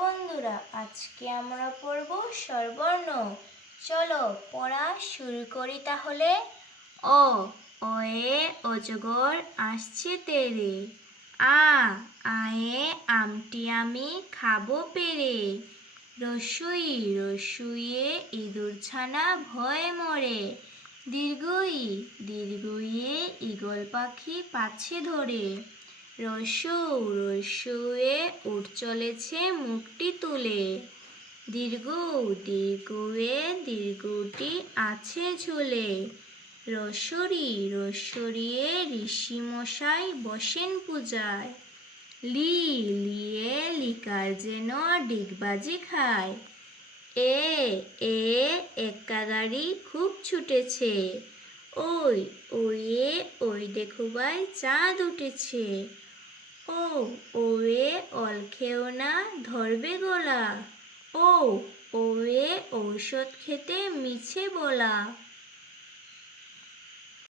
বন্ধুরা, আজকে আমরা পড়ব স্বরবর্ণ। চলো পড়া শুরু করি তাহলে। অ অয়ে অজগর আসছে তেরে। আয়ে আমটি আমি খাবো পেরে। রসুইয়ে ইঁদুর ছানা ভয়ে মরে। দীর্ঘইয়ে ঈগল পাখি পাছে ধরে। রস্যুয়ে উট চলেছে মুখটি তুলে। দীর্ঘয়ে দীর্ঘটি আছে ঝুলে। রস্যরিয়ে ঋষি মশাই বসেন পূজায়। লিয়ে লিকার যেন ডিগবাজি খায়। এক্কা গাড়ি খুব ছুটেছে। ওই দেখো ভাই চাঁদ উঠেছে। ওয়ে অল খেও না ধরবে গলা। ওয়ে ঔষধ খেতে মিছে বলা।